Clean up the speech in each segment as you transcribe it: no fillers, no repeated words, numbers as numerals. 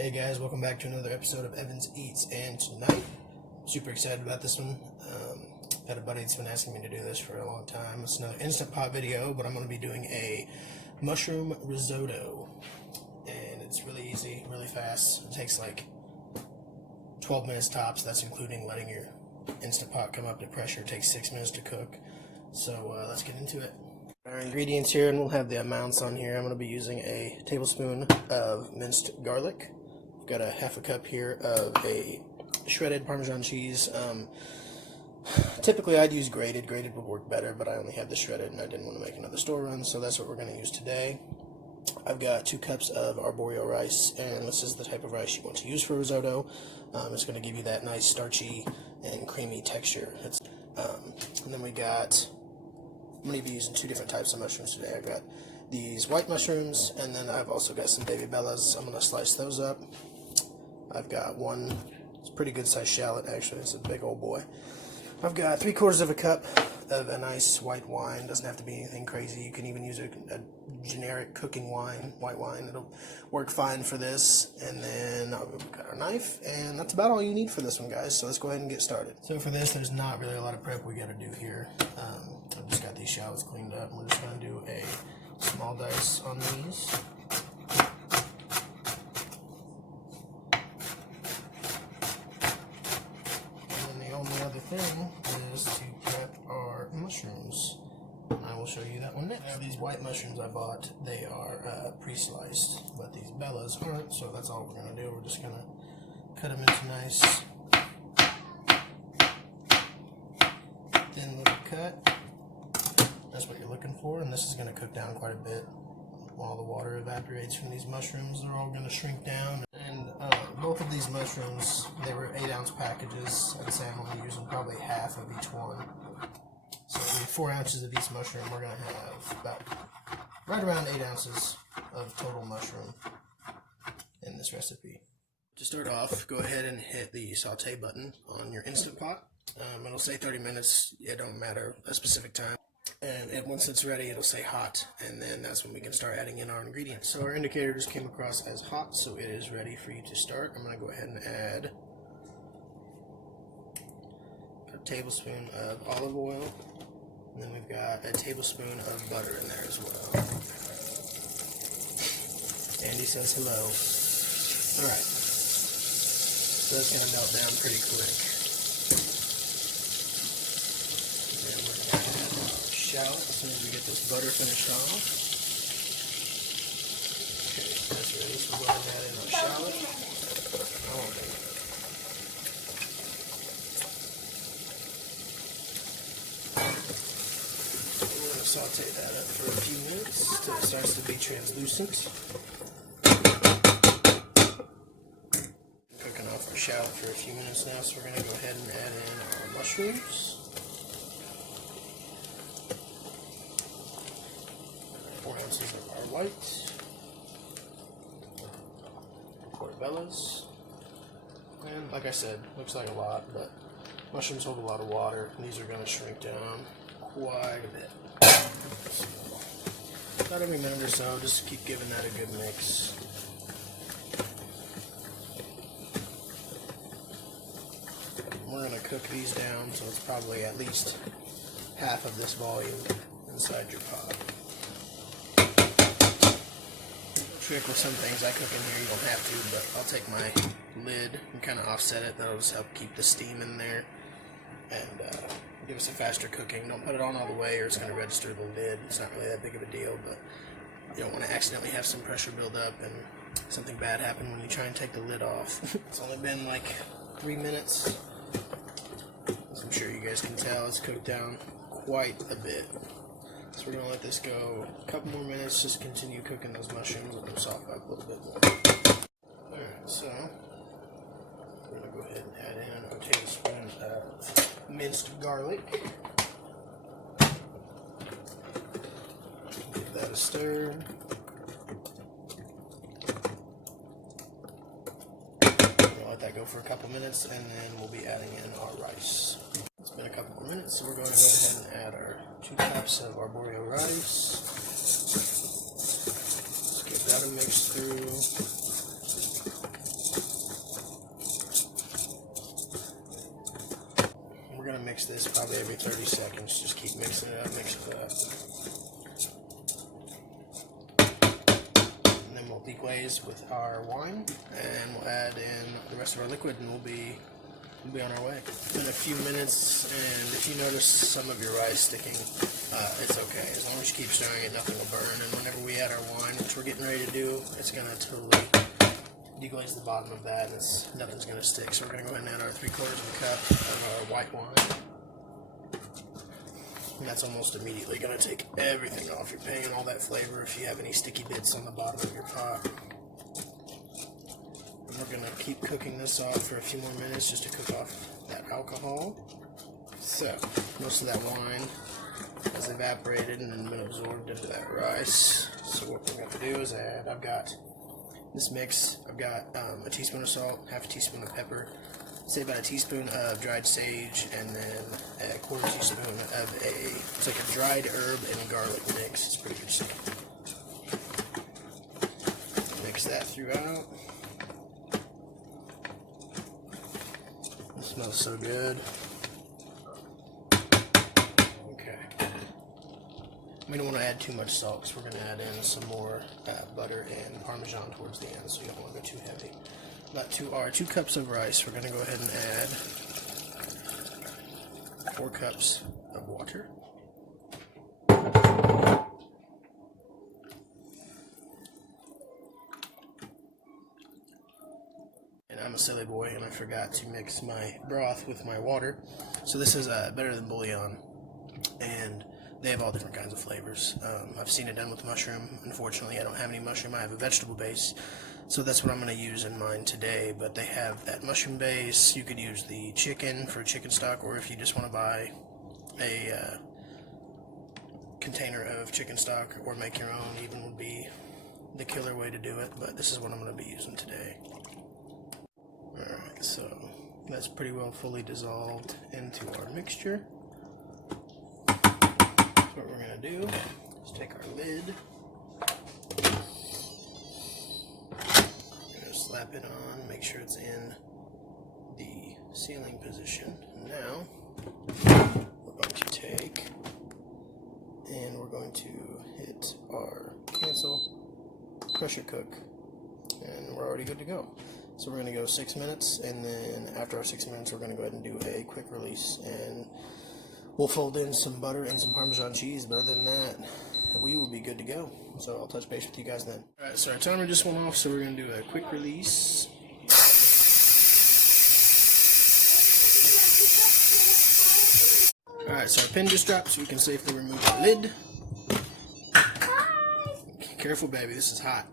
Hey guys, welcome back to another episode of Evans Eats, and tonight, super excited about this one. Had a buddy that's been asking me to do this for a long time. It's another Instant Pot video, but I'm going to be doing a mushroom risotto, and it's really easy, really fast. It takes like 12 minutes tops. That's including letting your Instant Pot come up to pressure. It takes 6 minutes to cook, so let's get into it. Our ingredients here, and we'll have the amounts on here. I'm going to be using a tablespoon of minced garlic. Got a half a cup here of a shredded Parmesan cheese. Typically I'd use grated. Grated would work better, but I only had the shredded and I didn't want to make another store run, so that's what we're going to use today. I've got 2 cups of Arborio rice, and this is the type of rice you want to use for risotto. It's going to give you that nice starchy and creamy texture. And then we got, I'm going to be using 2 different types of mushrooms today. I've got these white mushrooms, and then I've also got some baby bellas. I'm going to slice those up. I've got one, it's a pretty good sized shallot actually, it's a big old boy. I've got 3/4 of a cup of a nice white wine. Doesn't have to be anything crazy. You can even use a generic cooking wine, white wine. It'll work fine for this. And then we've got our knife, and that's about all you need for this one, guys. So let's go ahead and get started. So for this, there's not really a lot of prep we got to do here. I've just got these shallots cleaned up. We're just going to do a small dice on these. Thing is to prep our mushrooms. I will show you that one next. These white mushrooms I bought, they are pre-sliced, but these bellas aren't, so that's all we're going to do. We're just going to cut them into nice thin little cut. That's what you're looking for, and this is going to cook down quite a bit. While the water evaporates from these mushrooms, they're all going to shrink down. And both of these mushrooms, they were 8-ounce packages. I'd say I'm only using probably half of each one. So we have 4 ounces of each mushroom. We're going to have about right around 8 ounces of total mushroom in this recipe. To start off, go ahead and hit the saute button on your Instant Pot. It'll say 30 minutes. It don't matter a specific time. And once it's ready, it'll say hot, and then that's when we can start adding in our ingredients. So our indicator just came across as hot, so it is ready for you to start. I'm going to go ahead and add a tablespoon of olive oil, and then we've got a tablespoon of butter in there as well. Andy says hello. Alright, so that's going to melt down pretty quick. Shallot as soon as we get this butter finished off. Okay, that's ready, so we'll go ahead and add in our shallot. We're going to saute that up for a few minutes until it starts to be translucent. Cooking off our shallot for a few minutes now, so we're going to go ahead and add in our mushrooms. 4 ounces of our white, portobellas, and like I said, looks like a lot, but mushrooms hold a lot of water, and these are going to shrink down quite a bit. So, about every minute or so, just keep giving that a good mix. We're going to cook these down, so it's probably at least half of this volume inside your pot. Trick with some things I cook in here, you don't have to, but I'll take my lid and kind of offset it. That'll just help keep the steam in there and give us a faster cooking. Don't put it on all the way or it's going to register the lid. It's not really that big of a deal, but you don't want to accidentally have some pressure build up and something bad happen when you try and take the lid off. It's only been like 3 minutes. As I'm sure you guys can tell, it's cooked down quite a bit. So we're going to let this go a couple more minutes, just continue cooking those mushrooms, let them soften up a little bit more. Alright, so we're going to go ahead and add in a tablespoon of minced garlic. Give that a stir. We'll let that go for a couple minutes, and then we'll be adding in our rice. It's been a couple more minutes, so we're going to go ahead and add our 2 cups of Arborio rice. Just give that a mix through. mix this probably every 30 seconds. Just keep mixing it up, mix it up. And then we'll deglaze with our wine, and we'll add in the rest of our liquid, and we'll be on our way. In a few minutes, and if you notice some of your rice sticking, it's okay. As long as you keep stirring it, nothing will burn. And whenever we add our wine, which we're getting ready to do, it's going to totally deglaze the bottom of that, and nothing's going to stick. So we're going to go ahead and add our 3/4 of a cup of our white wine. And that's almost immediately going to take everything off. You're paying all that flavor if you have any sticky bits on the bottom of your pot. We're going to keep cooking this off for a few more minutes just to cook off that alcohol. So, most of that wine has evaporated and then been absorbed into that rice. So what we're going to do is add, I've got this mix, I've got a teaspoon of salt, half a teaspoon of pepper, say about a teaspoon of dried sage, and then a 1/4 teaspoon of it's like a dried herb and garlic mix. It's pretty good stuff. Mix that throughout. It smells so good. Okay. We don't want to add too much salt because we're going to add in some more butter and Parmesan towards the end, so you don't want to go too heavy. About 2 cups of rice, we're going to go ahead and add 4 cups of water. I'm a silly boy and I forgot to mix my broth with my water. So this is better than bouillon, and they have all different kinds of flavors. I've seen it done with mushroom. Unfortunately, I don't have any mushroom. I have a vegetable base, so that's what I'm going to use in mine today. But they have that mushroom base. You could use the chicken for chicken stock, or if you just want to buy a container of chicken stock or make your own, even would be the killer way to do it. But this is what I'm going to be using today. Alright, so that's pretty well fully dissolved into our mixture. So what we're going to do is take our lid, we're going to slap it on, make sure it's in the sealing position. Now, we're going to take and we're going to hit our cancel, pressure cook, and we're already good to go. So we're going to go 6 minutes, and then after our 6 minutes, we're going to go ahead and do a quick release, and we'll fold in some butter and some Parmesan cheese, but other than that, we will be good to go. So I'll touch base with you guys then. Alright, so our timer just went off, so we're going to do a quick release. Alright, so our pin just dropped, so we can safely remove the lid. Careful, baby, this is hot.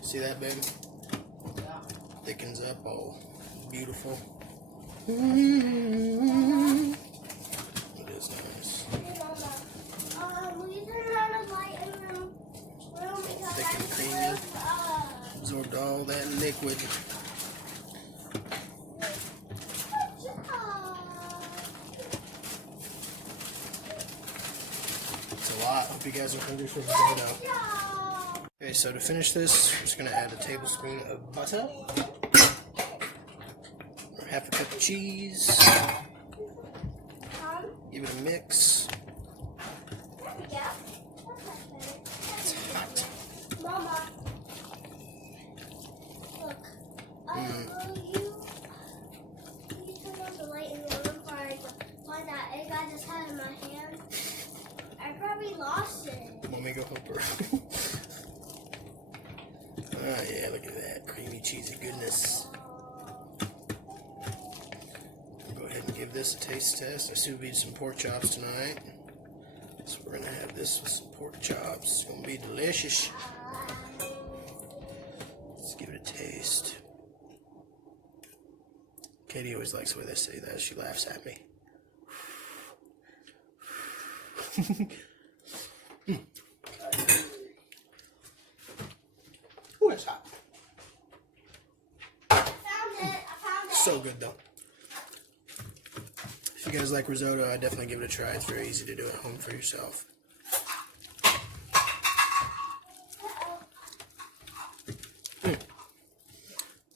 See that, baby? Thickens up all beautiful. It is nice. Thick and creamy. Absorbed all that liquid. It's a lot. Hope you guys are hungry for risotto. Okay, so to finish this, we're just going to add a tablespoon of butter, or half a cup of cheese, give it a mix. It's hot. Mama, look, you turn on the light in the room before I find that egg I just had in my hand. I probably lost it. Want me to go help her? Ah, yeah, look at that creamy, cheesy goodness. Go ahead and give this a taste test. I sous vide some pork chops tonight, so we're going to have this with some pork chops. It's going to be delicious. Let's give it a taste. Katie always likes the way they say that. She laughs at me. Ooh, it's hot. I found it. So good, though. If you guys like risotto, I definitely give it a try. It's very easy to do at home for yourself.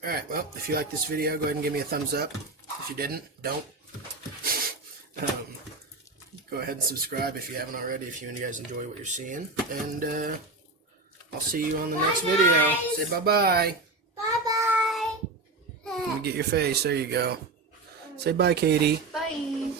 Alright, well, if you like this video, go ahead and give me a thumbs up. If you didn't, don't. Go ahead and subscribe if you haven't already, if you guys enjoy what you're seeing. And I'll see you on the next video. Guys. Say bye-bye. Bye-bye. Let me get your face. There you go. Say bye, Katie. Bye.